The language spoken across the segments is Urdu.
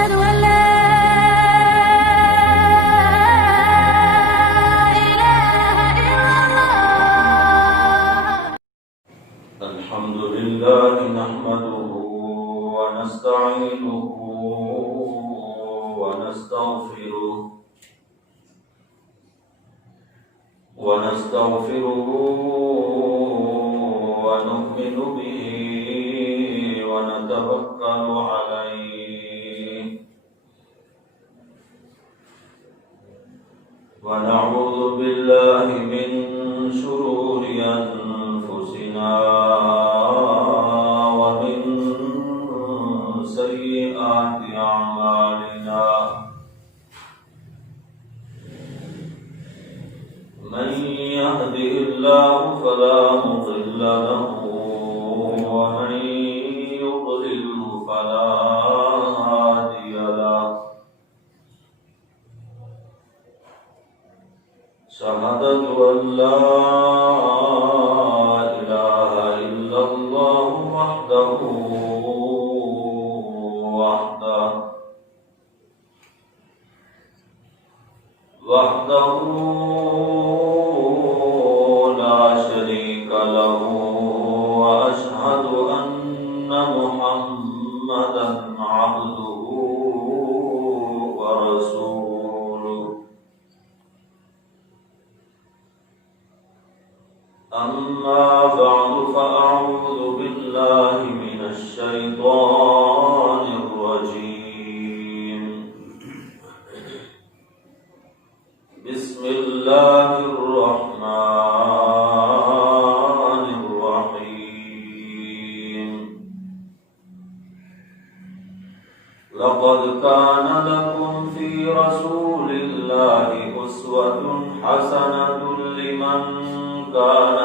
أشهد أن لا إله إلا الله. الحمد لله نحمده ونستعينه ونستغفره ونؤمن به ونتوكل عليه ونعوذ بالله من شرور أنفسنا ومن سيئات أعمالنا من يهده الله فلا مضل له ومن يضلل فلا هادي له شهادة أن لا إله إلا الله وحده لا شريك له وأشهد أن محمدا عبده ورسوله أما بعد فأعوذ بالله من الشيطان الرجيم بسم الله الرحمن الرحيم لقد كان لكم في رسول الله أسوة حسنة لمن كان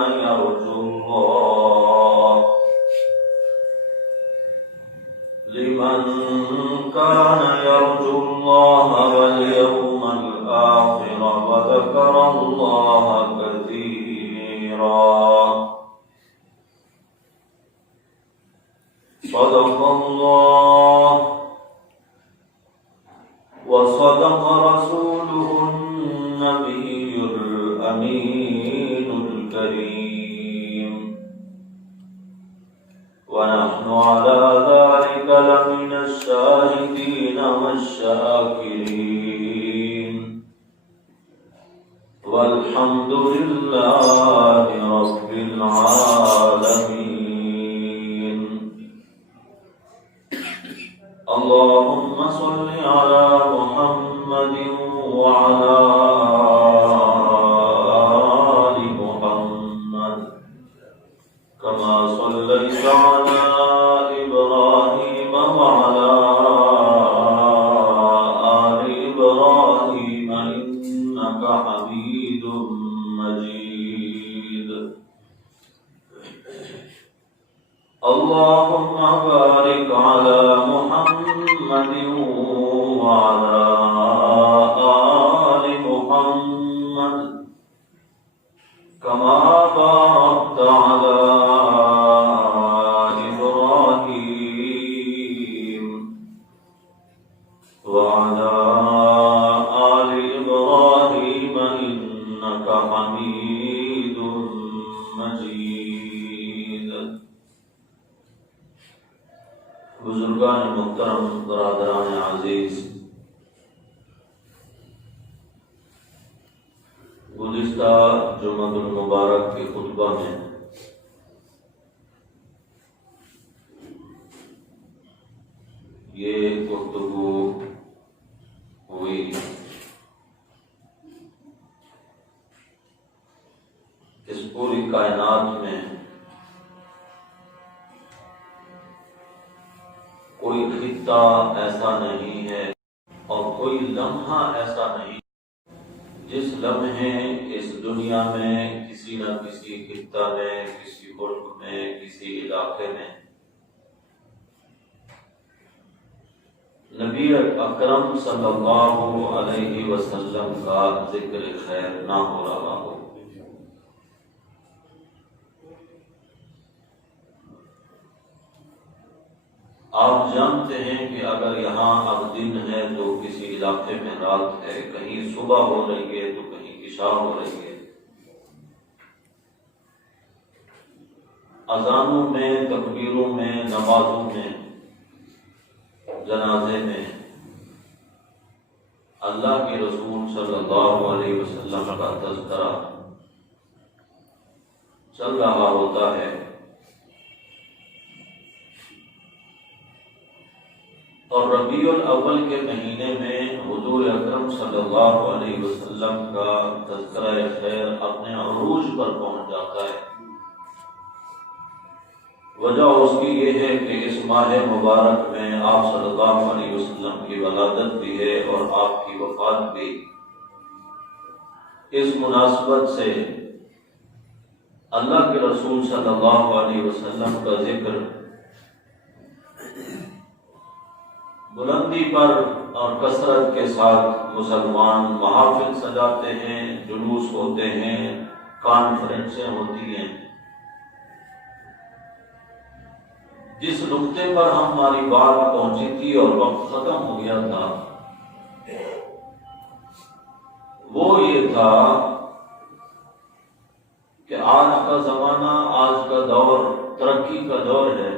يرجو الله واليوم الآخر وذكر الله كثيرا صدق الله وصدق رسوله النبي الأمين الكريم ونحن على ذلك لمن الشاهدين والشاكرين والحمد لله رب العالمين اللهم صل على محمد وعلى آل محمد كما صليت على إبراهيم وعلى آل إبراهيم إنك حميد مجيد اللهم بارك على محمد وعلى آل محمد كما باركت على إبراهيم وعلى آل إبراهيم إنك حميد مجيد بزرگان محترم برادران عزیز گزشتہ جمعہ المبارک کے خطبہ میں یہ گفتگو ہوئی اس پوری کائنات میں کوئی خطہ ایسا نہیں ہے اور کوئی لمحہ ایسا نہیں جس لمحے اس دنیا میں کسی نہ کسی خطہ میں، کسی ملک میں، کسی علاقے میں نبی اکرم صلی اللہ علیہ وسلم کا ذکر خیر نہ ہو رہا ہو۔ آپ جانتے جانتے ہیں کہ اگر یہاں اب دن ہے تو کسی علاقے میں رات ہے، کہیں صبح ہو رہی ہے تو کہیں عشاء ہو رہی ہے۔ اذانوں میں، تکبیروں میں، نمازوں میں، جنازے میں اللہ کے رسول صلی اللہ علیہ وسلم کا تذکرہ چل رہا ہوتا ہے، اور ربیع الاول کے مہینے میں حضور اکرم صلی اللہ علیہ وسلم کا تذکرہ خیر اپنے عروج پر پہنچ جاتا ہے۔ وجہ اس کی یہ ہے کہ اس ماہ مبارک میں آپ صلی اللہ علیہ وسلم کی ولادت بھی ہے اور آپ کی وفات بھی۔ اس مناسبت سے اللہ کے رسول صلی اللہ علیہ وسلم کا ذکر بلندی پر اور کثرت کے ساتھ مسلمان محافل سجاتے ہیں، جلوس ہوتے ہیں، کانفرنسیں ہوتی ہیں۔ جس نقطے پر ہماری بات پہنچی تھی اور وقت ختم ہو گیا تھا وہ یہ تھا کہ آج کا زمانہ، آج کا دور ترقی کا دور ہے۔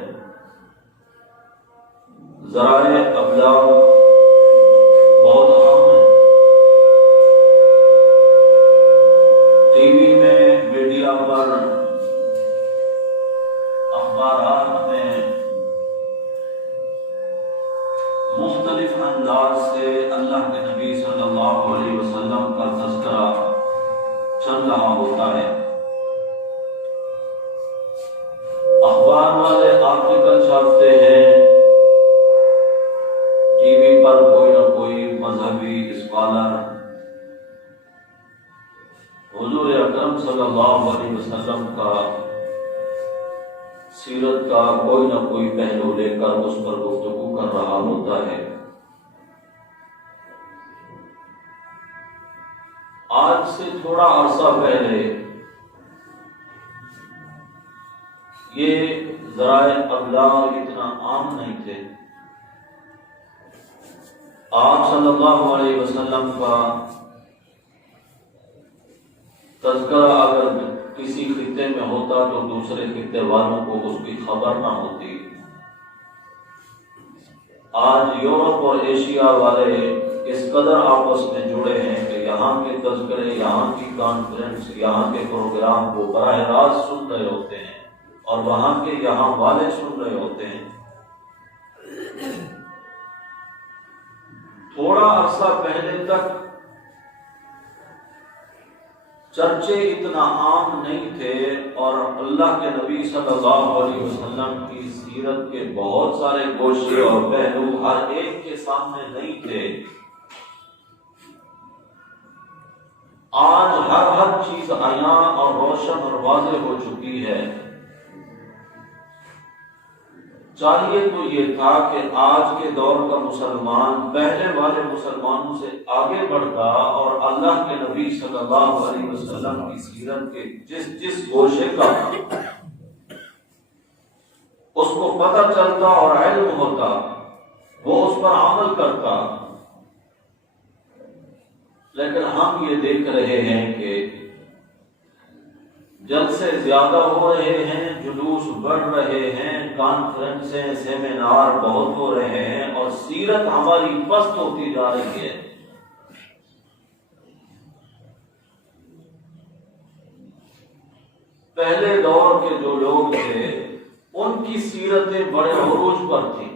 ذرائع ابلاغ بہت عام ہیں، ٹی وی میں، میڈیا پر، اخبارات میں مختلف انداز سے اللہ کے نبی صلی اللہ علیہ وسلم کا تذکرہ چل رہا ہوتا ہے۔ اخبار والے آرٹیکل چھاپتے ہیں، ٹی وی پر کوئی نہ کوئی مذہبی اسکالر حضور اکرم صلی اللہ علیہ وسلم کا سیرت کا کوئی نہ کوئی پہلو لے کر اس پر گفتگو کر رہا ہوتا ہے۔ آج سے تھوڑا عرصہ پہلے یہ ذرائع ابلاغ اتنا عام نہیں تھے۔ آپ صلی اللہ علیہ وسلم کا تذکرہ اگر کسی خطے میں ہوتا تو دوسرے خطے والوں کو اس کی خبر نہ ہوتی۔ آج یورپ اور ایشیا والے اس قدر آپس میں جڑے ہیں کہ یہاں کے تذکرے، یہاں کی کانفرنس، یہاں کے پروگرام کو براہ راست سن رہے ہوتے ہیں اور وہاں کے یہاں والے سن رہے ہوتے ہیں۔ تھوڑا عرصہ پہلے تک چرچے اتنا عام نہیں تھے اور اللہ کے نبی صلی اللہ علیہ وسلم کی سیرت کے بہت سارے گوشے اور پہلو ہر ایک کے سامنے نہیں تھے۔ آج ہر چیز عیاں اور روشن اور واضح ہو چکی ہے۔ چاہیے تو یہ تھا کہ آج کے دور کا مسلمان پہلے والے مسلمانوں سے آگے بڑھتا اور اللہ کے نبی صلی اللہ علیہ وسلم کی سیرت کے جس گوشے کا اس کو پتہ چلتا اور علم ہوتا وہ اس پر عمل کرتا۔ لیکن ہم یہ دیکھ رہے ہیں کہ جلسے زیادہ ہو رہے ہیں، جلوس بڑھ رہے ہیں، کانفرنسیں، سیمینار بہت ہو رہے ہیں اور سیرت ہماری پست ہوتی جا رہی ہے۔ پہلے دور کے جو لوگ تھے ان کی سیرتیں بڑے عروج پر تھیں،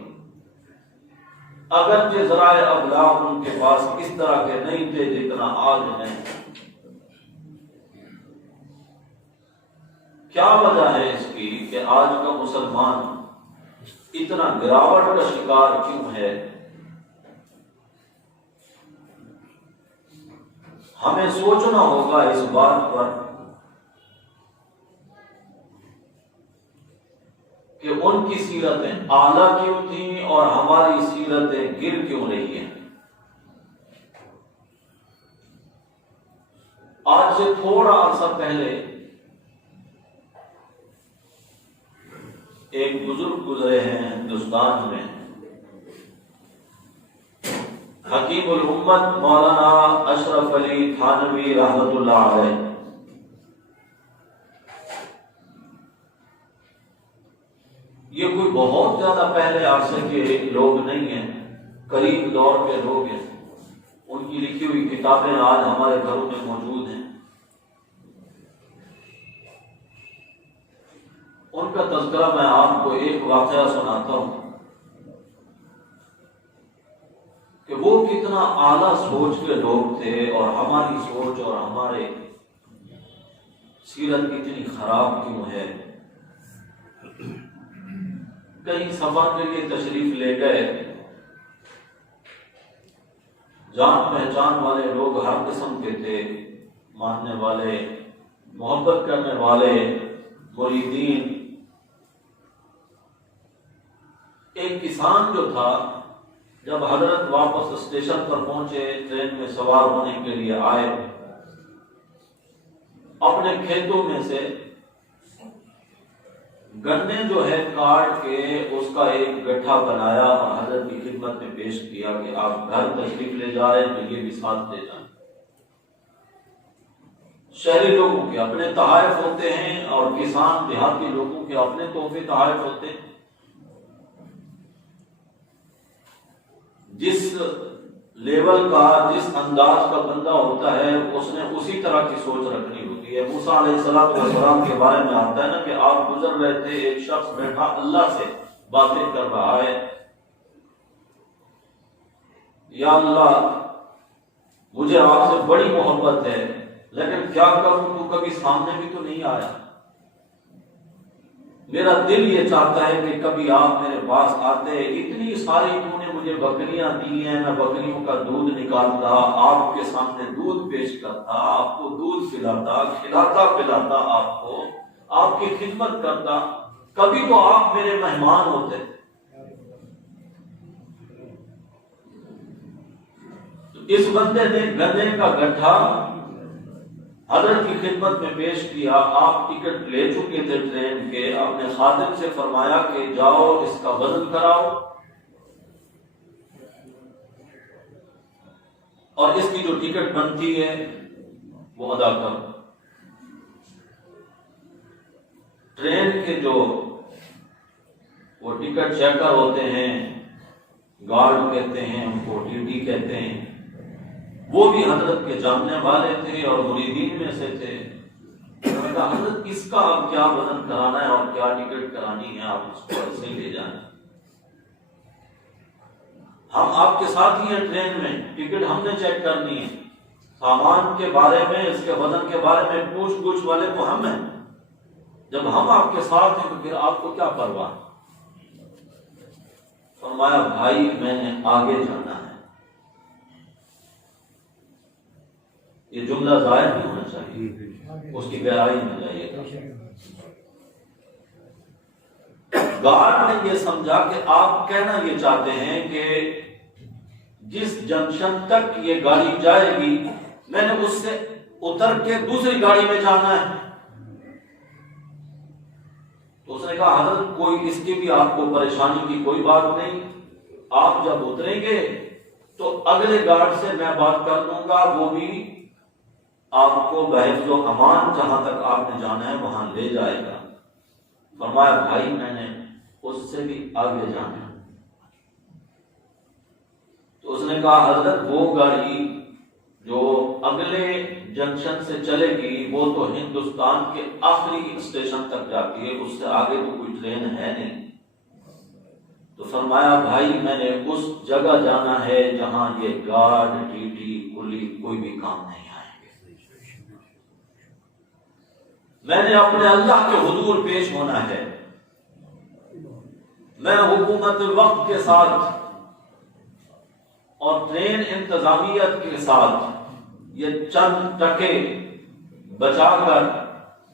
اگرچہ ذرائع ابلاغ ان کے پاس اس طرح کے نہیں تھے جتنا آج ہیں۔ کیا وجہ ہے اس کی کہ آج کا مسلمان اتنا گراوٹ کا شکار کیوں ہے؟ ہمیں سوچنا ہوگا اس بات پر کہ ان کی سیرتیں اعلیٰ کیوں تھیں اور ہماری سیرتیں گر کیوں رہی ہیں۔ آج سے تھوڑا عرصہ پہلے ایک بزرگ گزرے ہیں ہندوستان میں، حکیم الامت مولانا اشرف علی تھانوی رحمۃ اللہ علیہ، یہ کوئی بہت زیادہ پہلے عرصے کے لوگ نہیں ہیں، قریب دور کے لوگ ہیں، ان کی لکھی ہوئی کتابیں آج ہمارے گھروں میں موجود ہیں۔ ان کا تذکرہ میں آپ کو ایک واقعہ سناتا ہوں کہ وہ کتنا اعلیٰ سوچ کے لوگ تھے، اور ہماری سوچ اور ہمارے سیرت کتنی خراب کیوں ہے۔ کہیں سفر کے لیے تشریف لے گئے، جان پہچان والے لوگ ہر قسم کے تھے، ماننے والے، محبت کرنے والے، مریدین۔ ایک کسان جو تھا، جب حضرت واپس اسٹیشن پر پہنچے، ٹرین میں سوار ہونے کے لیے آئے، اپنے کھیتوں میں سے گنے جو ہے کاٹ کے اس کا ایک گٹھا بنایا اور حضرت کی خدمت میں پیش کیا کہ آپ گھر تشریف لے جا رہے ہیں تو یہ بھی ساتھ لے جائیں۔ شہری لوگوں کے اپنے تحائف ہوتے ہیں اور کسان دیہاتی لوگوں کے اپنے تحفے تحائف ہوتے ہیں۔ جس لیول کا، جس انداز کا بندہ ہوتا ہے، اس نے اسی طرح کی سوچ رکھنی ہوتی ہے۔ موسیٰ علیہ السلام کے بارے میں آتا ہے نا کہ آپ گزر رہے تھے، ایک شخص بیٹھا اللہ سے باتیں کر رہا ہے، یا اللہ مجھے آپ سے بڑی محبت ہے، لیکن کیا کروں، تو کبھی سامنے بھی تو نہیں آیا، میرا دل یہ چاہتا ہے کہ کبھی آپ میرے پاس آتے، اتنی ساری تو نے مجھے بکریاں دی ہیں، میں بکریوں کا دودھ نکالتا، آپ کے سامنے دودھ پیش کرتا، آپ کو دودھ پلاتا، کھلاتا پلاتا، آپ کو آپ کی خدمت کرتا، کبھی تو آپ میرے مہمان ہوتے۔ تو اس بندے نے گنے کا گٹھا حضرت کی خدمت میں پیش کیا۔ آپ ٹکٹ لے چکے تھے ٹرین کے، اپنے خادم سے فرمایا کہ جاؤ اس کا وزن کراؤ اور اس کی جو ٹکٹ بنتی ہے وہ ادا کرو۔ ٹرین کے جو وہ ٹکٹ چیکر ہوتے ہیں، گارڈ کہتے ہیں ان کو، ٹی ٹی کہتے ہیں، وہ بھی حضرت کے جاننے والے تھے اور مریدین میں سے تھے۔ انہوں نے کہا حضرت کس کا اب کیا وزن کرانا ہے اور کیا ٹکٹ کرانی ہے، آپ اس کو ایسے ہی لے جائیں، ہم آپ کے ساتھ ہی ہیں ٹرین میں، ٹکٹ ہم نے چیک کرنی ہے، سامان کے بارے میں، اس کے وزن کے بارے میں پوچھ گچھ والے تو ہم ہیں، جب ہم آپ کے ساتھ ہیں تو پھر آپ کو کیا پرواہ۔ فرمایا بھائی میں نے آگے جانا ہے۔ یہ جملہ ظاہر نہیں ہونا چاہیے، اس کی گہرائی میں جائیے گا۔ گارڈ نے یہ سمجھا کہ آپ کہنا یہ چاہتے ہیں کہ جس جنکشن تک یہ گاڑی جائے گی میں نے اس سے اتر کے دوسری گاڑی میں جانا ہے۔ تو اس نے کہا حضرت کوئی اس کی بھی آپ کو پریشانی کی کوئی بات نہیں، آپ جب اتریں گے تو اگلے گارڈ سے میں بات کر دوں گا، وہ بھی آپ کو بحفظ و امان جہاں تک آپ نے جانا ہے وہاں لے جائے گا۔ فرمایا بھائی میں نے اس سے بھی آگے جانا ہے۔ تو اس نے کہا حضرت وہ گاڑی جو اگلے جنکشن سے چلے گی وہ تو ہندوستان کے آخری اسٹیشن تک جاتی ہے، اس سے آگے تو کوئی ٹرین ہے نہیں۔ تو فرمایا بھائی میں نے اس جگہ جانا ہے جہاں یہ گارڈ، ٹی ٹی، کلی کوئی بھی کام نہیں آئیں گے، میں نے اپنے اللہ کے حضور پیش ہونا ہے۔ میں حکومت وقت کے ساتھ اور ٹرین انتظامیت کے ساتھ یہ چند ٹکے بچا کر،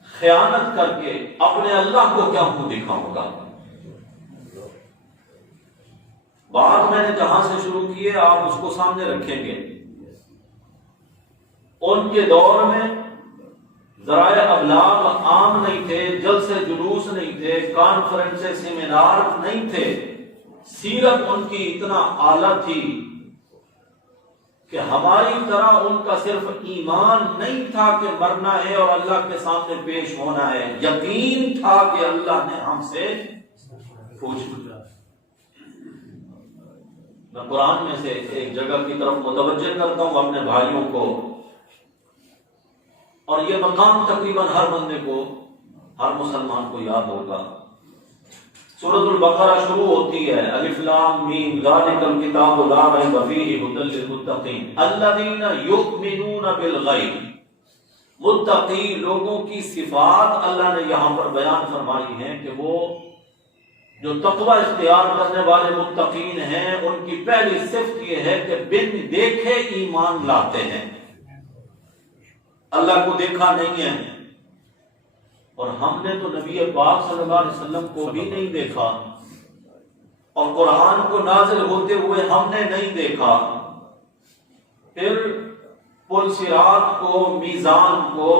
خیانت کر کے اپنے اللہ کو کیا منہ دکھاؤں گا۔ بات میں نے جہاں سے شروع کی ہے آپ اس کو سامنے رکھیں گے۔ ان کے دور میں ذرائع ابلاغ عام نہیں تھے، جلسے جلوس نہیں تھے، کانفرنس سیمینار نہیں تھے، سیرت ان کی اتنا اعلیٰ تھی کہ ہماری طرح ان کا صرف ایمان نہیں تھا کہ مرنا ہے اور اللہ کے سامنے پیش ہونا ہے، یقین تھا کہ اللہ نے ہم سے پوچھنا۔ میں قرآن میں سے ایک جگہ کی طرف متوجہ کرتا ہوں اپنے بھائیوں کو، اور یہ مقام تقریباً ہر بندے کو، ہر مسلمان کو یاد ہوگا۔ سورۃ البقرہ شروع ہوتی ہے الف لام میم ذالک الکتاب لا ریب فیہ ھدی للمتقین الذین یؤمنون بالغیب۔ متقی لوگوں کی صفات اللہ نے یہاں پر بیان فرمائی ہیں کہ وہ جو تقوی اختیار کرنے والے متقین ہیں، ان کی پہلی صفت یہ ہے کہ بن دیکھے ایمان لاتے ہیں۔ اللہ کو دیکھا نہیں ہے، اور ہم نے تو نبی پاک صلی اللہ علیہ وسلم کو بھی نہیں دیکھا، اور قرآن کو نازل ہوتے ہوئے ہم نے نہیں دیکھا، پھر پل صراط کو، میزان کو،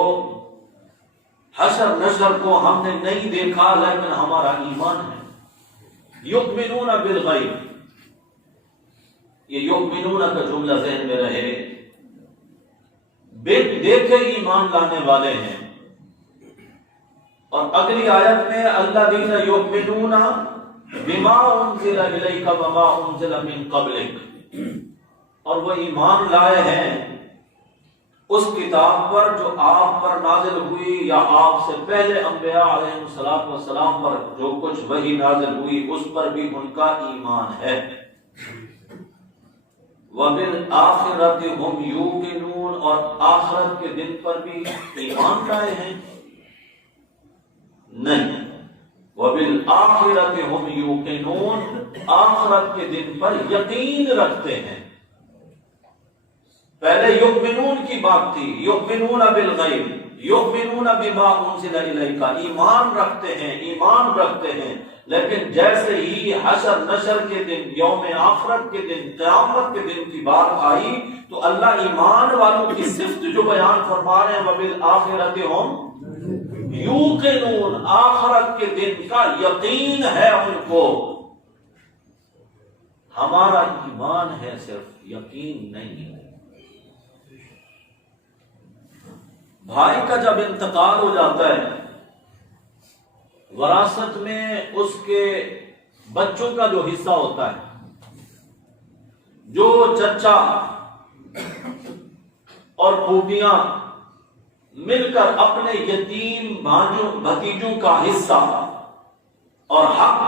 حشر نشر کو ہم نے نہیں دیکھا، لیکن ہمارا ایمان ہے۔ یؤمنون بالغیب، یہ یؤمنون کا جملہ ذہن میں رہے، دیکھے ایمان لانے والے ہیں۔ اور اگلی آیت میں الذین یؤمنون بما انزل الیک وما انزل من قبلک، اور وہ ایمان لائے ہیں اس کتاب پر جو آپ پر نازل ہوئی یا آپ سے پہلے انبیاء علیہ السلام پر جو کچھ وحی نازل ہوئی اس پر بھی ان کا ایمان ہے۔ وَبِالْآخِرَةِ هُمْ يُوقِنُونَ، اور آخرت کے دن پر بھی ایمان لائے ہیں؟ نہیں۔ وَبِالْآخِرَةِ هُمْ يُوقِنُونَ، آخرت کے دن پر یقین رکھتے ہیں۔ پہلے یؤمنون کی بات تھی، یؤمنون بالغیب، یؤمنون بما انزل الیک، ایمان رکھتے ہیں، ایمان رکھتے ہیں، لیکن جیسے ہی حشر نشر کے دن، یوم آخرت کے دن، قیامت کے دن کی بات آئی تو اللہ ایمان والوں کی صفت جو بیان فرما رہے ہیں وَبِالْآخِرَةِ هُمْ یوقنون، آخرت کے دن کا یقین ہے ان کو۔ ہمارا ایمان ہے، صرف یقین نہیں ہے۔ بھائی کا جب انتقال ہو جاتا ہے، وراثت میں اس کے بچوں کا جو حصہ ہوتا ہے، جو چچا اور پھوپھیاں مل کر اپنے یتیم بھانجوں بھتیجوں کا حصہ اور حق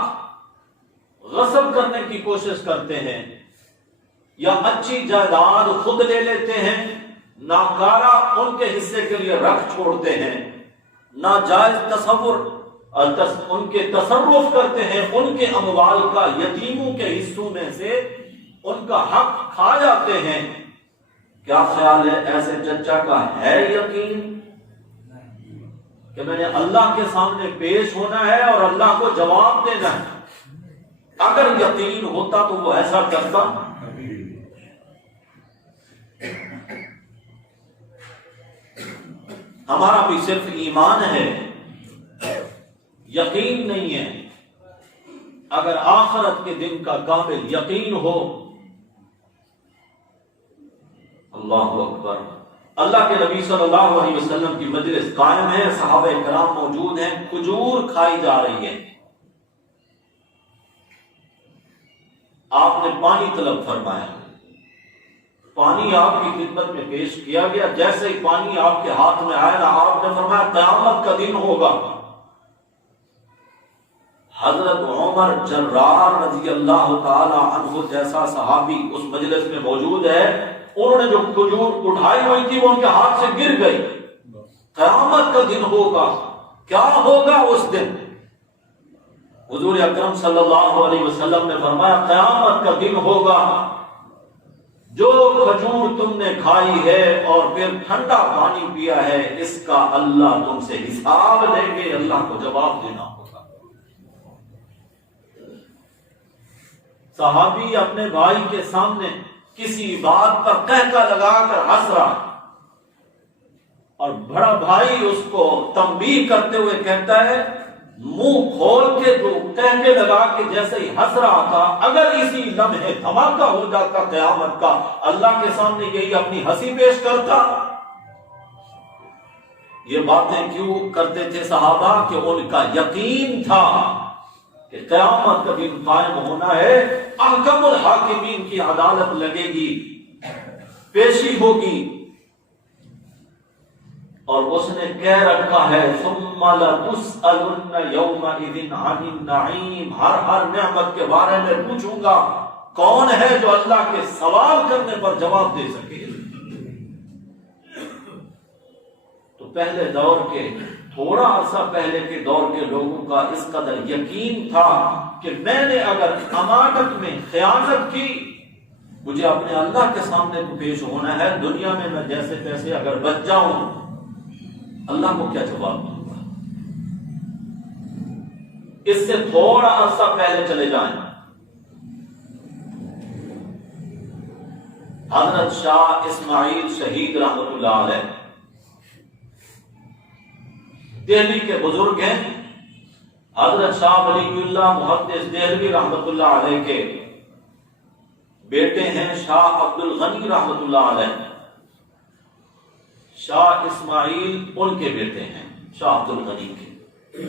غصب کرنے کی کوشش کرتے ہیں، یا اچھی جائیداد خود لے لیتے ہیں، ناکارہ ان کے حصے کے لیے رکھ چھوڑتے ہیں، ناجائز تصور ان کے تصرف کرتے ہیں، ان کے اموال کا یتیموں کے حصوں میں سے ان کا حق کھا جاتے ہیں۔ کیا خیال ہے ایسے چچا کا ہے یقین کہ میں نے اللہ کے سامنے پیش ہونا ہے اور اللہ کو جواب دینا ہے؟ اگر یقین ہوتا تو وہ ایسا کرتا؟ ہمارا بھی صرف ایمان ہے، یقین نہیں ہے۔ اگر آخرت کے دن کا کامل یقین ہو، اللہ اکبر، اللہ کے نبی صلی اللہ علیہ وسلم کی مجلس قائم ہے، صحابہ کرام موجود ہیں، کھجور کھائی جا رہی ہے، آپ نے پانی طلب فرمایا، پانی آپ کی خدمت میں پیش کیا گیا، جیسے ہی پانی آپ کے ہاتھ میں آیا نا، آپ نے فرمایا قیامت کا دن ہوگا۔ حضرت عمر جرار رضی اللہ تعالی عنہ جیسا صحابی اس مجلس میں موجود ہے، انہوں نے جو کھجور اٹھائی ہوئی تھی وہ ان کے ہاتھ سے گر گئی۔ قیامت کا دن ہوگا، کیا ہوگا اس دن؟ حضور اکرم صلی اللہ علیہ وسلم نے فرمایا قیامت کا دن ہوگا، جو کھجور تم نے کھائی ہے اور پھر ٹھنڈا پانی پیا ہے، اس کا اللہ تم سے حساب لیں گے، اللہ کو جواب دینا ہوگا۔ صحابی اپنے بھائی کے سامنے کسی بات پر قہقہ لگا کر ہنس رہا، اور بڑا بھائی اس کو تنبیہ کرتے ہوئے کہتا ہے منہ کھول کے جو کہنے لگا کہ جیسے ہی ہنس رہا تھا، اگر اسی لمحے دھماکہ ہو جاتا قیامت کا، اللہ کے سامنے یہی اپنی ہنسی پیش کرتا۔ یہ باتیں کیوں کرتے تھے صحابہ؟ کہ ان کا یقین تھا کہ قیامت کا دن قائم ہونا ہے، احکم الحاکمین کی عدالت لگے گی، پیشی ہوگی، اور اس نے کہہ رکھا ہے ثم لتسألن یومئذ عن النعیم، ہر نعمت کے بارے میں پوچھوں گا، کون ہے جو اللہ کے سوال کرنے پر جواب دے سکے؟ تو پہلے دور کے، تھوڑا عرصہ پہلے کے دور کے لوگوں کا اس قدر یقین تھا کہ میں نے اگر امانت میں خیانت کی، مجھے اپنے اللہ کے سامنے کو پیش ہونا ہے، دنیا میں میں جیسے تیسے اگر بچ جاؤں، اللہ کو کیا جواب دوں گا؟ اس سے تھوڑا عرصہ پہلے چلے جائیں، حضرت شاہ اسماعیل شہید رحمت اللہ علیہ دہلی کے بزرگ ہیں، حضرت شاہ ولی اللہ محدث دہلوی رحمت اللہ علیہ کے بیٹے ہیں شاہ عبد الغنی رحمت اللہ علیہ، شاہ اسماعیل ان کے بیٹے ہیں شاہ عبد الغنی کے،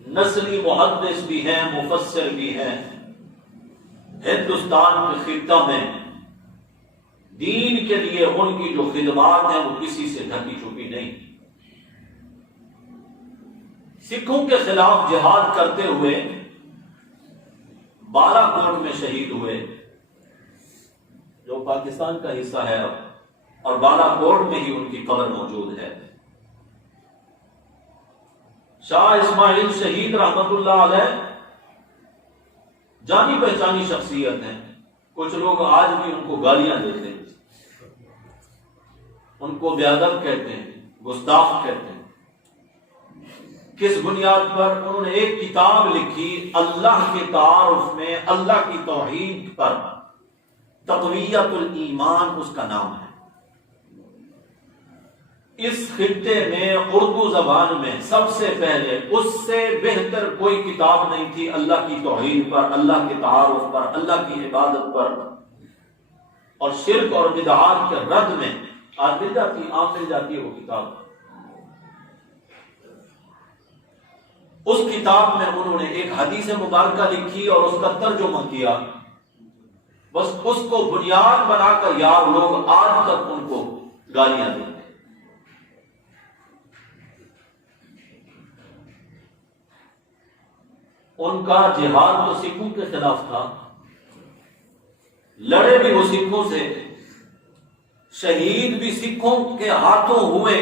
نسلی محدث بھی ہیں، مفسر بھی ہیں، ہندوستان کے خطہ میں دین کے لیے ان کی جو خدمات ہیں وہ کسی سے ڈھکی چھپی نہیں۔ سکھوں کے خلاف جہاد کرتے ہوئے بالا کوٹ میں شہید ہوئے، جو پاکستان کا حصہ ہے اب، اور بالا کوٹ میں ہی ان کی قبر موجود ہے۔ شاہ اسماعیل شہید رحمت اللہ علیہ جانی پہچانی شخصیت ہیں، کچھ لوگ آج بھی ان کو گالیاں دیتے ہیں، ان کو بے ادب کہتے ہیں، گستاخ کہتے ہیں۔ کس بنیاد پر؟ انہوں نے ایک کتاب لکھی اللہ کے تعارف میں، اللہ کی توحید پر، تقویت الایمان اس کا نام ہے۔ اس خطے میں اردو زبان میں سب سے پہلے اس سے بہتر کوئی کتاب نہیں تھی اللہ کی توحید پر، اللہ کے تعارف پر، اللہ کی عبادت پر، اور شرک اور بدعات کے رد میں۔ آج مل جاتی، عام مل جاتی ہے وہ کتاب۔ اس کتاب میں انہوں نے ایک حدیث مبارکہ لکھی اور اس کا ترجمہ کیا، بس اس کو بنیاد بنا کر یار لوگ آج تک ان کو گالیاں دیتے ہیں۔ ان کا جہاد تو سکھوں کے خلاف تھا، لڑے بھی وہ سکھوں سے، شہید بھی سکھوں کے ہاتھوں ہوئے،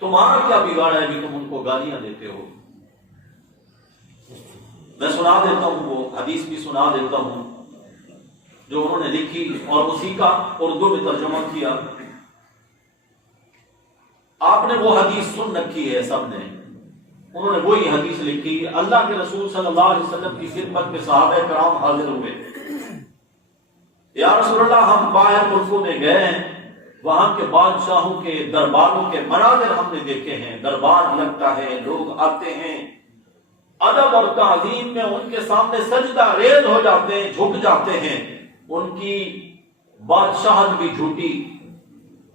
تمہارا کیا بگاڑ ہے کہ تم ان کو گالیاں دیتے ہو؟ میں سنا دیتا ہوں، وہ حدیث بھی سنا دیتا ہوں جو انہوں نے لکھی، اور اسی کا اردو میں ترجمہ کیا۔ آپ نے وہ حدیث سن رکھی ہے سب نے، انہوں نے وہی حدیث لکھی۔ اللہ کے رسول صلی اللہ علیہ وسلم کی خدمت میں صحابہ کرام حاضر ہوئے، یا رسول اللہ ہم باہر ملکوں میں گئے ہیں، وہاں کے بادشاہوں کے درباروں کے مناظر ہم نے دیکھے ہیں، دربار لگتا ہے، لوگ آتے ہیں، ادب اور تعظیم میں ان کے سامنے سجدہ ریز ہو جاتے ہیں، جھک جاتے ہیں، ان کی بادشاہت بھی جھوٹی۔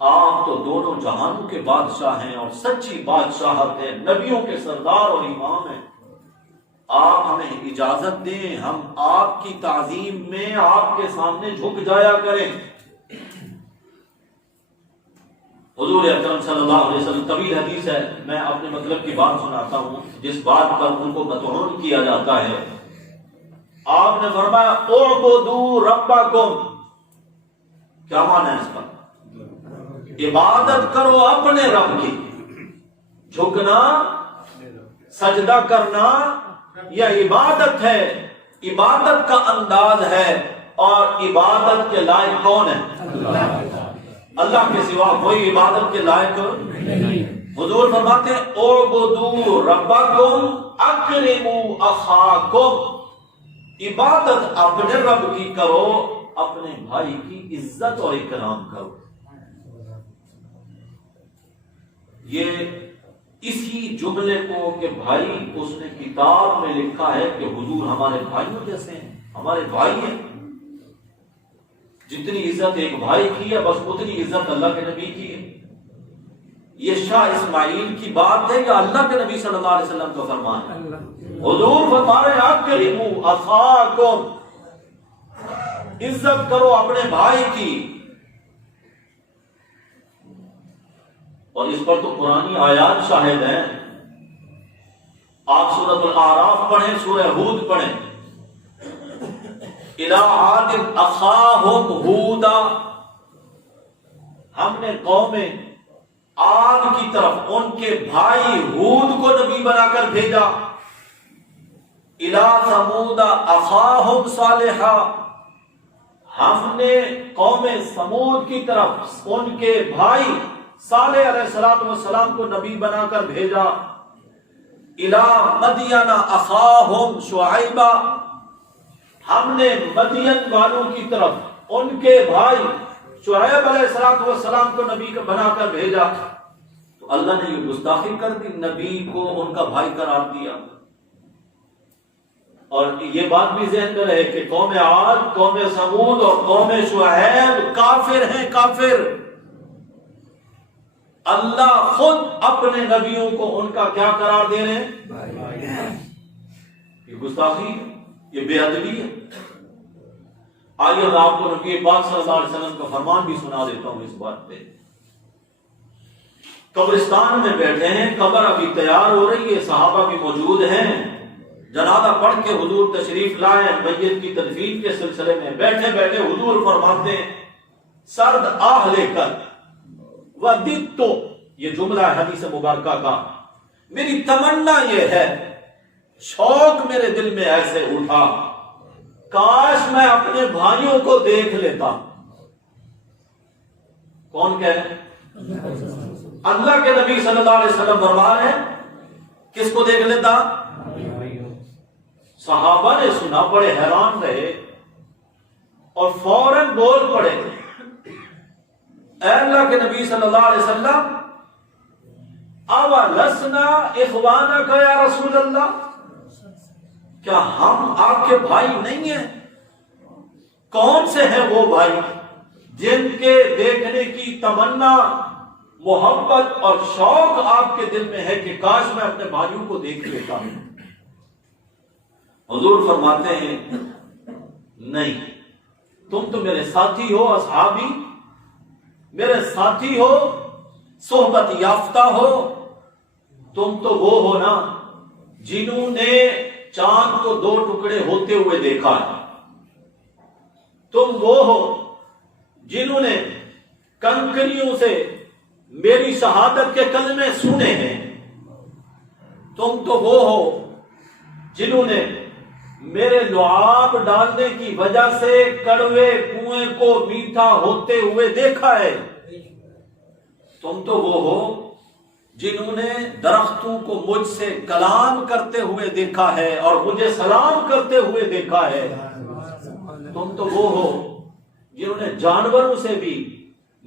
آپ تو دونوں جہانوں کے بادشاہ ہیں اور سچی بادشاہت ہے، نبیوں کے سردار اور امام ہیں، آپ ہمیں اجازت دیں ہم آپ کی تعظیم میں آپ کے سامنے جھک جایا کریں۔ حضور اکرم صلی اللہ علیہ وسلم، طویل حدیث ہے، میں اپنے مطلب کی بات سناتا ہوں جس بات پر ان کو مطعون کیا جاتا ہے۔ آپ نے فرمایا اعبدوا ربکم، کیا معنی ہے اس کا؟ عبادت کرو اپنے رب کی۔ جھکنا، سجدہ کرنا یہ عبادت ہے، عبادت کا انداز ہے، اور عبادت کے لائق کون ہے؟ اللہ کے سوا کوئی عبادت کے لائق نہیں۔ حضور فرماتے ہیں اعبدوا ربکم اکرموا اخاکم، عبادت اپنے رب کی کرو، اپنے بھائی کی عزت اور اکرام کرو۔ یہ اسی جملے کو کہ بھائی اس نے کتاب میں لکھا ہے کہ حضور ہمارے بھائیوں جیسے ہیں، ہمارے بھائی ہیں، جتنی عزت ایک بھائی کی ہے بس اتنی عزت اللہ کے نبی کی ہے۔ یہ شاہ اسماعیل کی بات ہے یا اللہ کے نبی صلی اللہ علیہ وسلم کا فرمان ہے؟ حضور فرما رہے ہیں اکرموا اخاکم، عزت کرو اپنے بھائی کی۔ اور اس پر تو قرآنی آیات شاہد ہیں۔ آپ سورۃ الاعراف پڑھیں، سورہ ہود پڑھیں، اِلَىٰ عَادٍ أَخَاهُمْ هُودًا، ہم نے قوم عاد کی طرف ان کے بھائی ہود کو نبی بنا کر بھیجا۔ اِلَىٰ ثَمُودَ أَخَاهُمْ صَالِحًا، ہم نے قوم سمود کی طرف ان کے بھائی صالح علیہ السلام کو نبی بنا کر بھیجا۔ اِلَىٰ مَدْيَنَ أَخَاهُمْ شُعَيْبًا، ہم نے مدین والوں کی طرف ان کے بھائی شعیب علیہ السلام کو نبی بنا کر بھیجا۔ تو اللہ نے یہ گستاخی کر دی، نبی کو ان کا بھائی قرار دیا۔ اور یہ بات بھی ذہن میں رہے کہ قوم عاد، قوم سمود اور قوم شعیب کافر ہیں، کافر۔ اللہ خود اپنے نبیوں کو ان کا کیا قرار دے رہے ہیں؟ یہ گستاخی ہے، یہ بے ادبی ہے۔ آئیے میں آپ کو نبی پاک صلی اللہ علیہ وسلم کا فرمان بھی سنا دیتا ہوں اس بات پہ۔ قبرستان میں بیٹھے ہیں، قبر ابھی تیار ہو رہی ہے، صحابہ بھی موجود ہیں، جنازہ پڑھ کے حضور تشریف لائے، میت کی تدفین کے سلسلے میں بیٹھے بیٹھے حضور فرماتے ہیں سرد آہ لے کر، وددت، یہ جملہ ہے حدیث مبارکہ کا، میری تمنا یہ ہے، شوق میرے دل میں ایسے اٹھا، کاش میں اپنے بھائیوں کو دیکھ لیتا۔ کون کہہ رہے ہیں؟ اللہ کے نبی صلی اللہ علیہ وسلم فرما رہے ہیں کس کو دیکھ لیتا؟ صحابہ نے سنا، بڑے حیران رہے اور فوراً بول پڑے، اے اللہ کے نبی صلی اللہ علیہ وسلم، اولسنا اخوانک یا رسول اللہ، کیا ہم آپ کے بھائی نہیں ہیں؟ کون سے ہیں وہ بھائی جن کے دیکھنے کی تمنا، محبت اور شوق آپ کے دل میں ہے کہ کاش میں اپنے بھائیوں کو دیکھ لیتا ہوں؟ حضور فرماتے ہیں نہیں، تم تو میرے ساتھی ہو، اصحابی، میرے ساتھی ہو، صحبت یافتہ ہو، تم تو وہ ہو نا جنہوں نے چاند کو دو ٹکڑے ہوتے ہوئے دیکھا ہے، تم وہ ہو جنہوں نے کنکریوں سے میری شہادت کے کلمے سنے ہیں، تم تو وہ ہو جنہوں نے میرے لعاب ڈالنے کی وجہ سے کڑوے کنویں کو میٹھا ہوتے ہوئے دیکھا ہے، تم تو وہ ہو جنہوں نے درختوں کو مجھ سے کلام کرتے ہوئے دیکھا ہے اور مجھے سلام کرتے ہوئے دیکھا ہے، تم تو وہ ہو جنہوں نے جانوروں سے بھی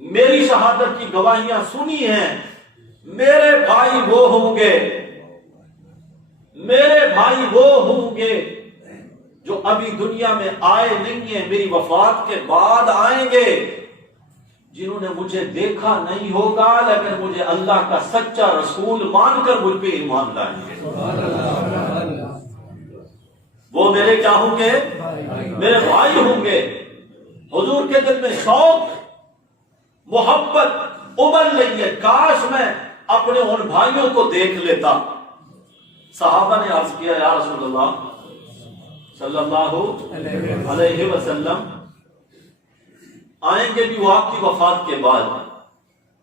میری شہادت کی گواہیاں سنی ہیں۔ میرے بھائی وہ ہوں گے، میرے بھائی وہ ہوں گے جو ابھی دنیا میں آئے نہیں ہیں، میری وفات کے بعد آئیں گے، جنہوں نے مجھے دیکھا نہیں ہوگا لیکن مجھے اللہ کا سچا رسول مان کر مجھ پہ ایمان لائیں گے۔ وہ میرے کیا ہوں گے؟ میرے بھائی ہوں گے۔ حضور کے دل میں شوق، محبت ابل رہی ہے، کاش میں اپنے ان بھائیوں کو دیکھ لیتا۔ صحابہ نے عرض کیا یا رسول اللہ صلی اللہ علیہ وسلم، آئیں گے بھی وہ آپ کی وفات کے بعد،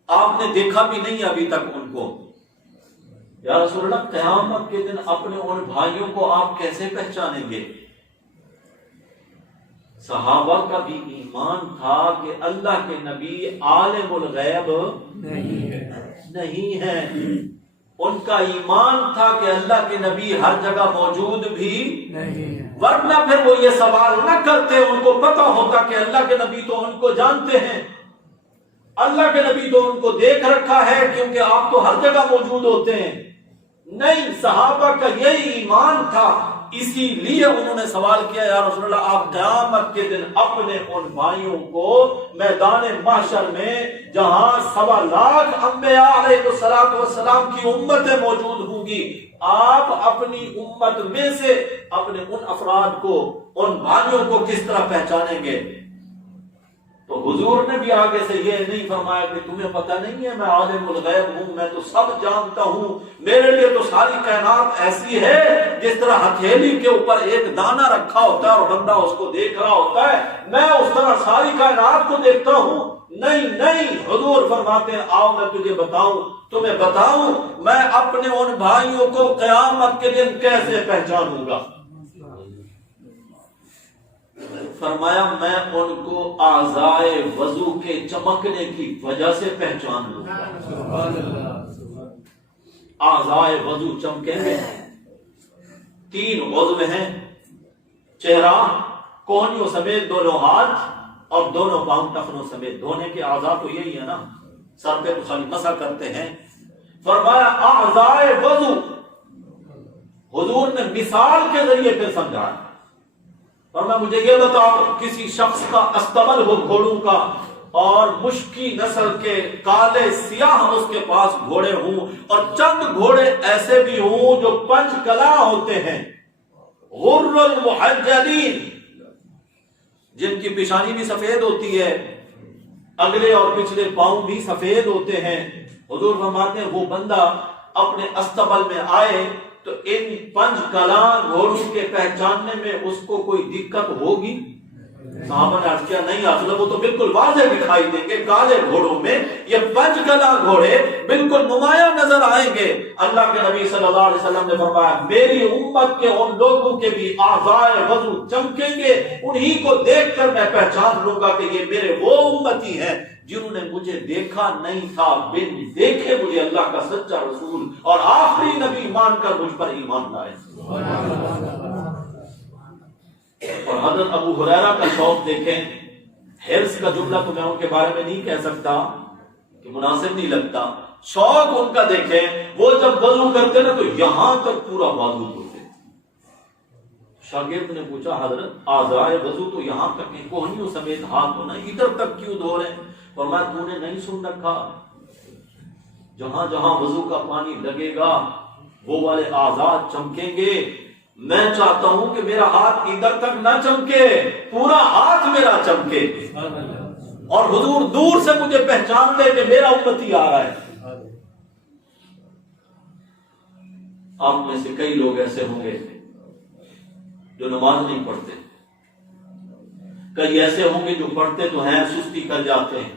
آپ نے دیکھا بھی نہیں ابھی تک ان کو، یا رسول اللہ قیامت کے دن اپنے ان بھائیوں کو آپ کیسے پہچانیں گے؟ صحابہ کا بھی ایمان تھا کہ اللہ کے نبی عالم الغیب نہیں ہے، ان کا ایمان تھا کہ اللہ کے نبی ہر جگہ موجود بھی نہیں، ورنہ پھر وہ یہ سوال نہ کرتے، ان کو پتا ہوتا کہ اللہ کے نبی تو ان کو جانتے ہیں۔ اللہ کے نبی تو ان کو دیکھ رکھا ہے کیونکہ آپ تو ہر جگہ موجود ہوتے ہیں. نہیں، صحابہ کا یہی ایمان تھا، اسی لیے انہوں نے سوال کیا یا رسول اللہ آپ قیامت کے دن اپنے ان بھائیوں کو میدان محشر میں جہاں 1.25 لاکھ انبیاء علیہ السلام کی امتیں موجود ہوں گی، آپ اپنی امت میں سے اپنے ان افراد کو، ان بھائیوں کو کس طرح پہچانیں گے؟ تو حضور نے بھی آگے سے یہ نہیں فرمایا کہ تمہیں پتہ نہیں ہے میں عالم الغیب ہوں، میں تو سب جانتا ہوں، میرے لیے تو ساری کائنات ایسی ہے جس طرح ہتھیلی کے اوپر ایک دانہ رکھا ہوتا ہے اور بندہ اس کو دیکھ رہا ہوتا ہے، میں اس طرح ساری کائنات کو دیکھتا ہوں. نہیں، حضور فرماتے ہیں آؤ میں تمہیں بتاؤں میں اپنے ان بھائیوں کو قیامت کے دن کیسے پہچانوں گا. فرمایا میں ان کو اعضائے وضو کے چمکنے کی وجہ سے پہچان لوں گا. اعضائے وضو چمکیں گے. 3 عضو ہیں، چہرہ، کوہنیوں سمیت دونوں ہاتھ اور دونوں پاؤں ٹخنوں سمیت. دھونے کے اعضاء تو یہی ہے نا، سر پہ تو خالی مسح کرتے ہیں. فرمایا اعضائے وضو، حضور نے مثال کے ذریعے پھر سمجھایا. اور میں مجھے یہ بتاؤ کسی شخص کا استبل ہو گھوڑوں کا اور مشکی نسل کے کالے سیاہ اس کے پاس گھوڑے ہوں اور چند گھوڑے ایسے بھی ہوں جو 5 کلاں ہوتے ہیں، غر المحجلین، جن کی پیشانی بھی سفید ہوتی ہے، اگلے اور پچھلے پاؤں بھی سفید ہوتے ہیں. حضور فرماتے ہیں وہ بندہ اپنے استبل میں آئے تو ان 5 کلاں گھوڑوں کے پہچاننے میں اس کو کوئی دقت ہوگی؟ صحابہ نے عرض کیا نہیں اصل وہ تو بالکل واضح دکھائی دیں گے، کالے گھوڑوں میں یہ 5 کلاں گھوڑے بالکل نمایاں نظر آئیں گے. اللہ کے نبی صلی اللہ علیہ وسلم نے فرمایا میری امت کے ان لوگوں کے بھی اعضائے وضو چمکیں گے، انہی کو دیکھ کر میں پہچان لوں گا کہ یہ میرے وہ امتی ہیں جنہوں نے مجھے دیکھا نہیں تھا، بن دیکھے مجھے اللہ کا سچا رسول اور آخری نبی مان کر مجھ پر ایمان لائے. اور حضرت ابو ہریرہ کا شوق دیکھیں، حرص کا جملہ تو میں ان کے بارے میں نہیں کہہ سکتا کہ مناسب نہیں لگتا، شوق ان کا دیکھیں، وہ جب وضو کرتے نا تو یہاں تک پورا بازو دھوتے. شاگرد نے پوچھا حضرت اعضائے وضو تو یہاں تک ہیں، کوہنیوں سمیت ہاتھ دھونا ادھر تک کیوں دھو رہے ہیں؟ فرمایا تو نے نہیں سن رکھا جہاں جہاں وضو کا پانی لگے گا وہ والے اعضاء چمکیں گے. میں چاہتا ہوں کہ میرا ہاتھ ادھر تک نہ چمکے، پورا ہاتھ میرا چمکے اور حضور دور سے مجھے پہچان لے کہ میرا امتی آ رہا ہے. آپ میں سے کئی لوگ ایسے ہوں گے جو نماز نہیں پڑھتے، کئی ایسے ہوں گے جو پڑھتے تو ہیں سستی کر جاتے ہیں،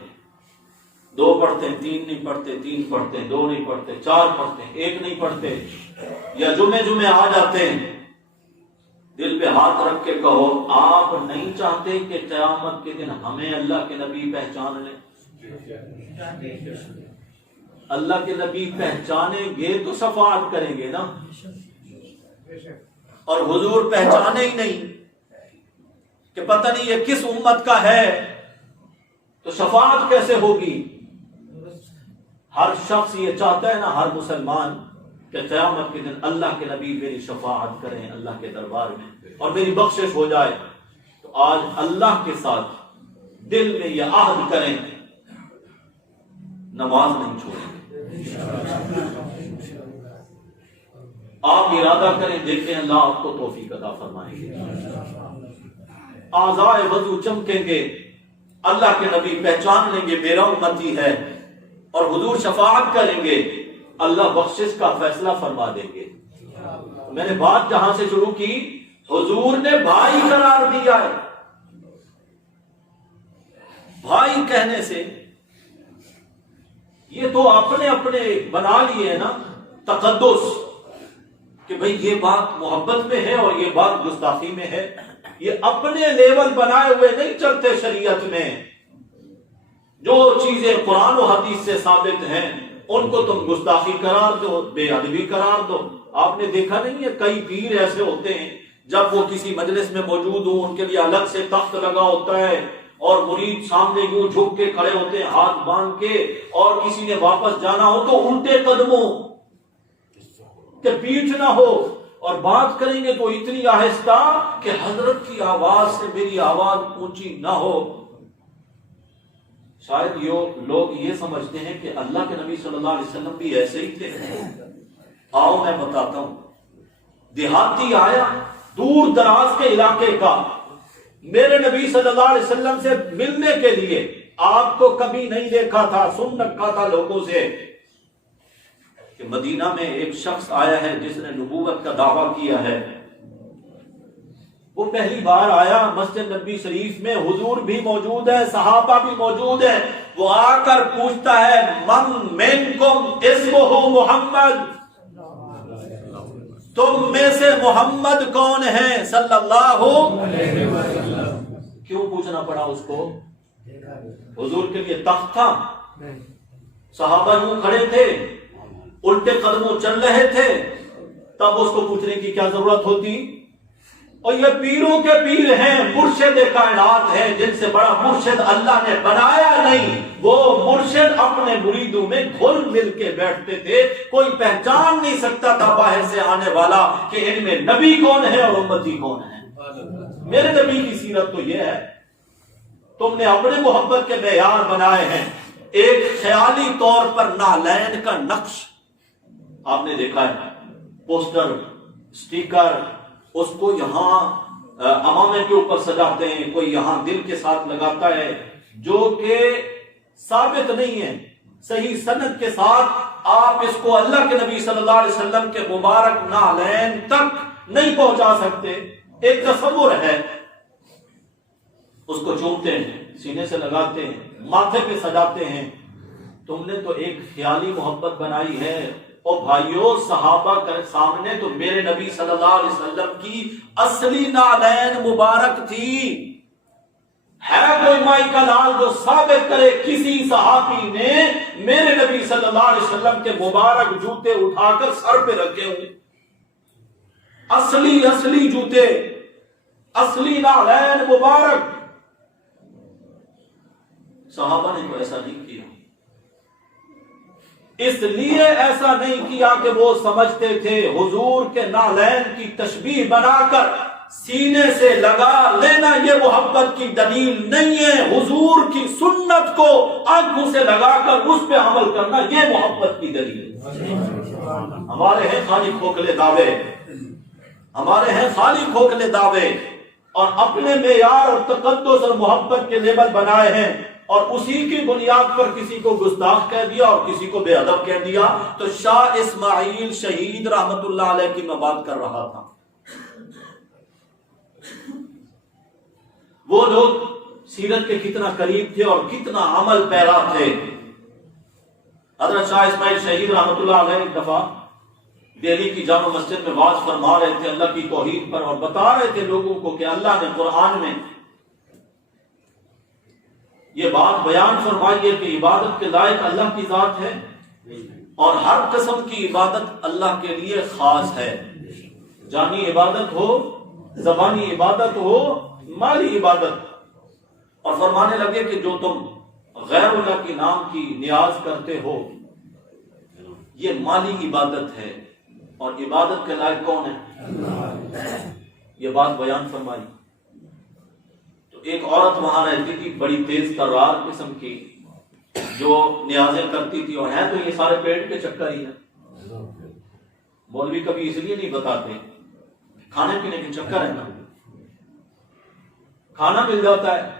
2 پڑھتے ہیں 3 نہیں پڑھتے، 3 پڑھتے ہیں 2 نہیں پڑھتے، 4 پڑھتے ہیں 1 نہیں پڑھتے، یا جمعے آ جاتے ہیں. دل پہ ہاتھ رکھ کے کہو آپ نہیں چاہتے کہ قیامت کے دن ہمیں اللہ کے نبی پہچان لیں؟ اللہ کے نبی پہچانیں گے تو شفاعت کریں گے نا، اور حضور پہچانے ہی نہیں کہ پتہ نہیں یہ کس امت کا ہے تو شفاعت کیسے ہوگی؟ ہر شخص یہ چاہتا ہے نا، ہر مسلمان، کہ قیامت کے دن اللہ کے نبی میری شفاعت کریں اللہ کے دربار میں اور میری بخشش ہو جائے. تو آج اللہ کے ساتھ دل میں یہ عہد کریں نماز نہیں چھوڑیں. آپ ارادہ کریں، دیکھیں اللہ آپ کو توفیق عطا فرمائیں گے. اعضائے وضو چمکیں گے، اللہ کے نبی پہچان لیں گے میرا امتی ہے، اور حضور شفاعت کریں گے، اللہ بخشش کا فیصلہ فرما دیں گے. میں نے بات جہاں سے شروع کی، حضور نے بھائی قرار دیا ہے. بھائی کہنے سے یہ تو اپنے اپنے بنا لیے نا تقدس کہ بھئی یہ بات محبت میں ہے اور یہ بات گستاخی میں ہے. یہ اپنے لیول بنائے ہوئے نہیں چلتے شریعت میں. جو چیزیں قرآن و حدیث سے ثابت ہیں ان کو تم گستاخی قرار دو، بے ادبی قرار دو. آپ نے دیکھا نہیں ہے کئی پیر ایسے ہوتے ہیں جب وہ کسی مجلس میں موجود ہوں ان کے لیے الگ سے تخت لگا ہوتا ہے اور مرید سامنے یوں جھک کے کھڑے ہوتے ہیں ہاتھ باندھ کے، اور کسی نے واپس جانا ہو تو الٹے قدموں کہ پیٹھ نہ ہو، اور بات کریں گے تو اتنی آہستہ کہ حضرت کی آواز سے میری آواز اونچی نہ ہو۔ شاید لوگ یہ سمجھتے ہیں کہ اللہ کے نبی صلی اللہ علیہ وسلم بھی ایسے ہی تھے۔ آؤ میں بتاتا ہوں۔ دیہاتی آیا دور دراز کے علاقے کا، میرے نبی صلی اللہ علیہ وسلم سے ملنے کے لیے، آپ کو کبھی نہیں دیکھا تھا، سن رکھا تھا لوگوں سے کہ مدینہ میں ایک شخص آیا ہے جس نے نبوت کا دعویٰ کیا ہے۔ وہ پہلی بار آیا مسجد نبی شریف میں، حضور بھی موجود ہے، صحابہ بھی موجود ہیں۔ وہ آ کر پوچھتا ہے من منکم اسمہ محمد، تم میں سے محمد کون ہے صلی اللہ علیہ وسلم۔ کیوں پوچھنا پڑا اس کو؟ حضور کے لیے تخت تھا، صحابہ یوں کھڑے تھے، الٹے قدموں چل رہے تھے، تب اس کو پوچھنے کی کیا ضرورت ہوتی؟ اور یہ پیروں کے پیر ہیں، مرشد کائنات ہیں، جن سے بڑا مرشد اللہ نے بنایا نہیں۔ وہ مرشد اپنے مریدوں میں گھل مل کے بیٹھتے تھے، کوئی پہچان نہیں سکتا تھا باہر سے آنے والا کہ ان میں نبی کون ہے اور امتی کون ہے۔ میرے نبی کی سیرت تو یہ ہے، تم نے اپنے محبت کے معیار بنائے ہیں۔ ایک خیالی طور پر نالین کا نقش آپ نے دیکھا ہے، پوسٹر، سٹیکر، اس کو یہاں امامے کے اوپر سجاتے ہیں، کوئی یہاں دل کے ساتھ لگاتا ہے، جو کہ ثابت نہیں ہے صحیح سند کے ساتھ۔ آپ اس کو اللہ کے نبی صلی اللہ علیہ وسلم کے مبارک نالین تک نہیں پہنچا سکتے، ایک تصور ہے۔ اس کو چومتے ہیں، سینے سے لگاتے ہیں، ماتھے پہ سجاتے ہیں۔ تم نے تو ایک خیالی محبت بنائی ہے۔ اور بھائیوں، صحابہ کے سامنے تو میرے نبی صلی اللہ علیہ وسلم کی اصلی نالین مبارک تھی۔ ہے کوئی مائی کا لال جو ثابت کرے کسی صحابی نے میرے نبی صلی اللہ علیہ وسلم کے مبارک جوتے اٹھا کر سر پہ رکھے ہوئے؟ اصلی جوتے، اصلی نالین مبارک۔ صحابہ نے تو ایسا نہیں کیا۔ اس لیے ایسا نہیں کیا کہ وہ سمجھتے تھے حضور کے نالین کی تشبیہ بنا کر سینے سے لگا لینا یہ محبت کی دلیل نہیں ہے۔ حضور کی سنت کو آنکھوں سے لگا کر اس پہ عمل کرنا یہ محبت کی دلیل ہے۔ ہمارے ہیں خالی کھوکھلے دعوے، ہمارے ہیں خالی کھوکھلے دعوے، اور اپنے معیار اور تقدس اور محبت کے لیبل بنائے ہیں، اور اسی کی بنیاد پر کسی کو گستاخ کہہ دیا اور کسی کو بے ادب کہہ دیا۔ تو شاہ اسماعیل شہید رحمت اللہ علیہ کی میں بات کر رہا تھا۔ وہ لوگ سیرت کے کتنا قریب تھے اور کتنا عمل پیرا تھے۔ حضرت شاہ اسماعیل شہید رحمت اللہ علیہ ایک دفعہ دہلی کی جامع مسجد میں واعظ فرما رہے تھے اللہ کی توحید پر، اور بتا رہے تھے لوگوں کو کہ اللہ نے قرآن میں یہ بات بیان فرمائی ہے کہ عبادت کے لائق اللہ کی ذات ہے، اور ہر قسم کی عبادت اللہ کے لیے خاص ہے، جانی عبادت ہو، زبانی عبادت ہو، مالی عبادت۔ اور فرمانے لگے کہ جو تم غیر اللہ کے نام کی نیاز کرتے ہو یہ مالی عبادت ہے، اور عبادت کے لائق کون ہے؟ یہ بات بیان فرمائی۔ ایک عورت وہاں رہتی تھی بڑی تیز ترار قسم کی، جو نیازیں کرتی تھی، اور ہیں تو یہ سارے پیٹ کے چکر ہی ہیں، مولوی کبھی اس لیے نہیں بتاتے، کھانے پینے کے چکر ہے نا۔ کھانا مل جاتا ہے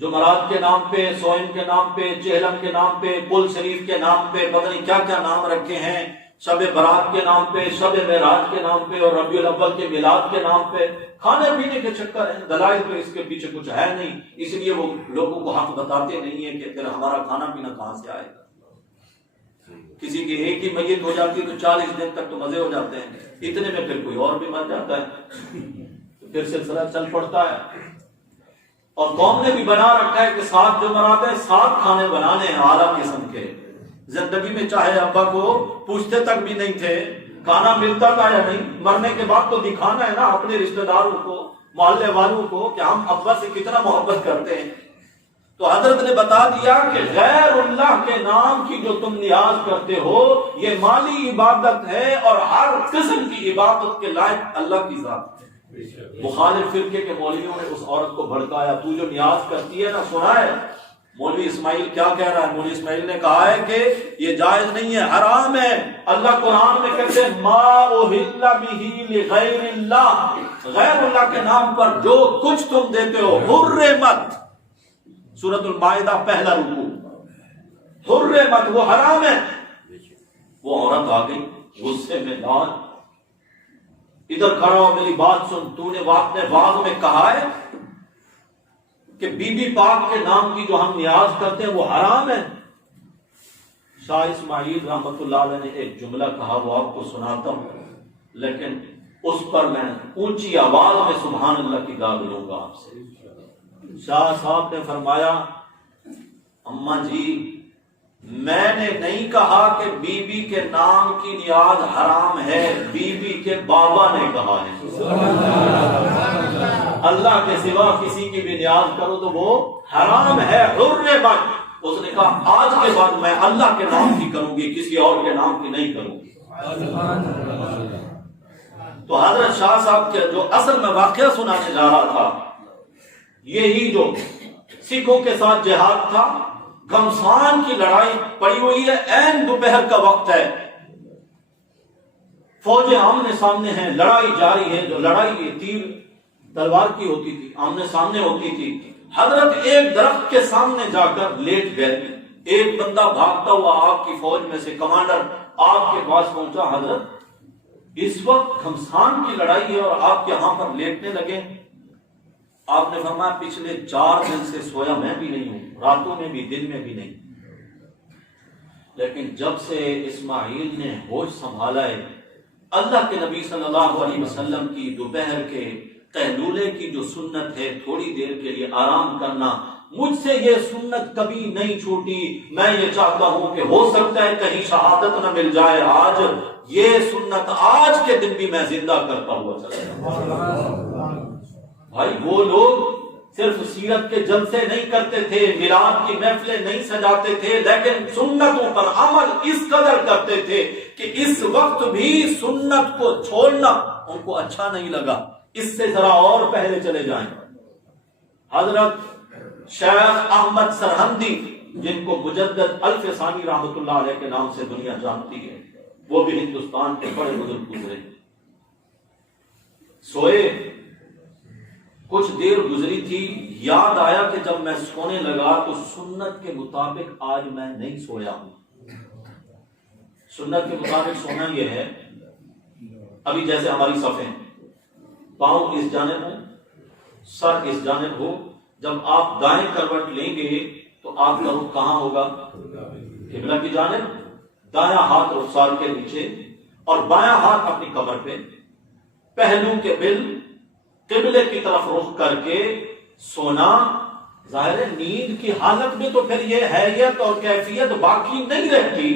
جمعرات کے نام پہ، سوئم کے نام پہ، چہلم کے نام پہ، کل شریف کے نام پہ، پتہ نہیں کیا کیا نام رکھے ہیں، شب برات کے نام پہ، شب معراج کے نام پہ، اور ربیع الاول کے میلاد کے نام پہ کھانے پینے کے چکر ہیں۔ دلائل تو اس کے پیچھے کچھ ہے نہیں، اس لیے وہ لوگوں کو حق بتاتے نہیں ہیں کہ پھر ہمارا کھانا پینا کہاں سے آئے گا۔ کسی کی ایک ہی میت ہو جاتی ہے تو 40 دن تک تو مزے ہو جاتے ہیں، اتنے میں پھر کوئی اور بھی مر جاتا ہے، پھر سلسلہ چل پڑتا ہے۔ اور قوم نے بھی بنا رکھا ہے کہ 7 جمعرات ہیں، 7 کھانے بنانے ہیں اعلیٰ قسم کے۔ زندگی میں چاہے ابا کو پوچھتے تک بھی نہیں تھے کھانا ملتا تھا یا نہیں، مرنے کے بعد تو دکھانا ہے نا اپنے رشتہ داروں کو، محلے والوں کو کہ ہم ابا سے کتنا محبت کرتے ہیں۔ تو حضرت نے بتا دیا کہ غیر اللہ کے نام کی جو تم نیاز کرتے ہو یہ مالی عبادت ہے اور ہر قسم کی عبادت کے لائق اللہ کی ذات ہے۔ مخالف فرقے کے مولویوں نے اس عورت کو بھڑکایا، تو جو نیاز کرتی ہے نا، سنا ہے مولوی اسماعیل کیا کہہ رہا ہے؟ مولوی اسماعیل نے کہا ہے کہ یہ جائز نہیں ہے، حرام ہے۔ اللہ قرآن میں کہتے ہیں ما اہل بہ لغیر اللہ، غیر اللہ کے نام پر جو کچھ تم دیتے ہو، حرمت، سورۃ المائدہ پہلا رکوع، حرمت، وہ حرام ہے۔ وہ عورت آ گئی غصے میں، لال ادھر کھڑا ہو، میری بات سن، تو نے اپنے واز میں کہا ہے کہ بی بی پاک کے نام کی جو ہم نیاز کرتے ہیں وہ حرام ہے۔ شاہ اسماعیل رحمت اللہ علیہ نے ایک جملہ کہا، وہ آپ کو سناتا ہوں، لیکن اس پر میں اونچی آواز میں سبحان اللہ کی داد لوں گا آپ سے۔ شاہ صاحب نے فرمایا، اماں جی میں نے نہیں کہا کہ بی بی کے نام کی نیاز حرام ہے، بی بی کے بابا نے کہا ہے۔ اللہ کے سوا کسی کی بھی نیاز کرو تو وہ حرام ہے، حرمت۔ اس نے کہا آج کے بعد میں اللہ کے نام کی کروں گی، کسی اور کے نام کی نہیں کروں گی۔ تو حضرت شاہ صاحب کے جو اصل میں واقعہ سنانے جا رہا تھا، یہی جو سکھوں کے ساتھ جہاد تھا، گھمسان کی لڑائی پڑی ہوئی ہے، عین دوپہر کا وقت ہے، فوجیں آمنے سامنے ہیں، لڑائی جاری ہے۔ جو لڑائی تیر تلوار کی ہوتی تھی، آمنے سامنے ہوتی تھی۔ حضرت ایک درخت کے سامنے جا کر لیٹ گئے، ایک بندہ بھاگتا ہوا آپ کی فوج میں سے کمانڈر آپ کے پاس پہنچا، حضرت اس وقت گھمسان کی لڑائی ہے اور آپ یہاں پر لیٹنے لگے۔ آپ نے فرمایا پچھلے 4 دن سے سویا میں بھی نہیں ہوں، راتوں میں بھی دن میں بھی نہیں۔ لیکن جب سے اسماعیل نے ہوش سنبھالا ہے، اللہ کے نبی صلی اللہ علیہ وسلم کی دوپہر کے قیلولے کی جو سنت ہے، تھوڑی دیر کے لیے آرام کرنا، مجھ سے یہ سنت کبھی نہیں چھوٹی۔ میں یہ چاہتا ہوں کہ ہو سکتا ہے کہیں شہادت نہ مل جائے، آج یہ سنت آج کے دن بھی میں زندہ کرتا ہوا چلا جاؤں۔ بھائی وہ لوگ صرف سیرت کے جلسے نہیں کرتے تھے، میلاد کی محفلیں نہیں سجاتے تھے، لیکن سنتوں پر عمل اس قدر کرتے تھے کہ اس وقت بھی سنت کو چھوڑنا ان کو اچھا نہیں لگا۔ اس سے ذرا اور پہلے چلے جائیں، حضرت شیخ احمد سرہندی، جن کو مجدد الف ثانی رحمت اللہ علیہ کے نام سے دنیا جانتی ہے، وہ بھی ہندوستان کے بڑے بزرگ گزرے، سوئے، کچھ دیر گزری تھی، یاد آیا کہ جب میں سونے لگا تو سنت کے مطابق آج میں نہیں سویا ہوں۔ سنت کے مطابق سونا یہ ہے، ابھی جیسے ہماری صفیں، پاؤں اس جانب ہو، سر اس جانب ہو، جب آپ دائیں کروٹ لیں گے تو آپ کا رخ کہاں ہوگا؟ قبلہ کی جانب، دایاں ہاتھ رخسار کے نیچے اور بایاں ہاتھ اپنی کمر پہ، پہلو کے بل قبلے کی طرف رخ کر کے سونا۔ ظاہر ہے نیند کی حالت میں تو پھر یہ حیثیت اور کیفیت باقی نہیں رہتی،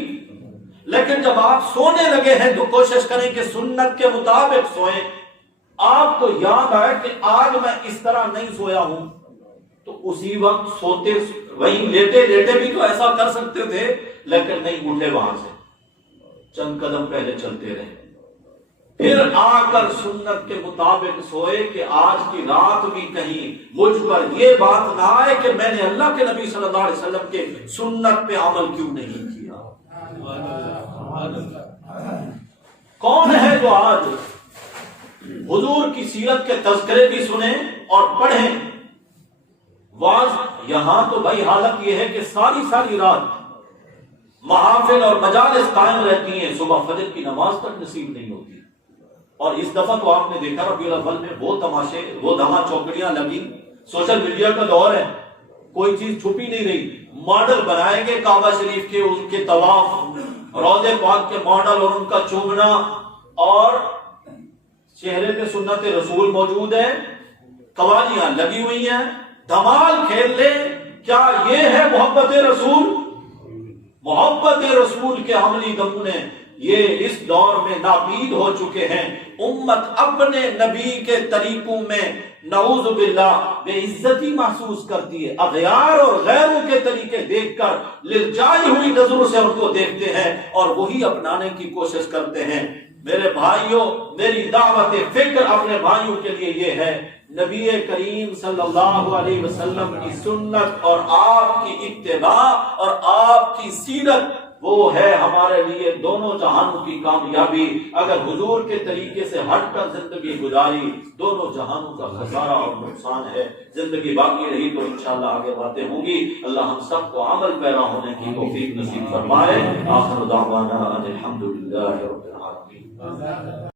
لیکن جب آپ سونے لگے ہیں تو کوشش کریں کہ سنت کے مطابق سوئیں۔ آپ کو یاد آئے کہ آج میں اس طرح نہیں سویا ہوں، تو اسی وقت سوتے، وہیں لیٹے لیٹے بھی تو ایسا کر سکتے تھے، لیکن نہیں اٹھے وہاں سے، چند قدم پہلے چلتے رہے، پھر آ کر سنت کے مطابق سوئے کہ آج کی رات بھی کہیں مجھ پر یہ بات نہ آئے کہ میں نے اللہ کے نبی صلی اللہ علیہ وسلم کے سنت پہ عمل کیوں نہیں کیا۔ کون ہے جو آج حضور کی سیرت کے تذکرے بھی سنیں اور پڑھیں؟ واز یہاں تو بھائی حالت یہ ہے کہ ساری رات محافل اور مجالس قائم رہتی ہیں، صبح فجر کی نماز تک نصیب نہیں ہوتی۔ اور اس دفعہ تو آپ نے دیکھا ربیع الاول میں وہ تماشے، وہ دھما چوکڑیاں لگی، سوشل میڈیا کا دور ہے، کوئی چیز چھپی نہیں رہی، ماڈل بنائیں گے کعبہ شریف کے، ان کے طواف، روضے پاک کے ماڈل اور ان کا چومنا، اور چہرے پہ سنت رسول موجود ہے، قوالیاں لگی ہوئی ہیں، دھمال کھیل لے۔ کیا یہ ہے محبت رسول؟ محبت رسول کے عملی نمونے یہ اس دور میں ناپید ہو چکے ہیں۔ امت اپنے نبی کے طریقوں میں نعوذ باللہ بے عزتی محسوس کرتی ہے، اغیار اور غیروں کے طریقے دیکھ کر للچائی ہوئی نظروں سے ان کو دیکھتے ہیں اور وہی اپنانے کی کوشش کرتے ہیں۔ میرے بھائیوں، میری دعوت فکر اپنے بھائیوں کے لیے یہ ہے، نبی کریم صلی اللہ علیہ وسلم کی سنت اور آپ کی اتباع اور آپ کی سیرت وہ ہے ہمارے لیے دونوں جہانوں کی کامیابی۔ اگر حضور کے طریقے سے ہٹ کر زندگی گزاری دونوں جہانوں کا خسارہ اور نقصان ہے۔ زندگی باقی رہی تو انشاءاللہ آگے باتیں ہوں گی۔ اللہ ہم سب کو عمل پیرا ہونے کی توفیق نصیب فرمائے۔ آخر دعوانا ان الحمدللہ رب العالمین۔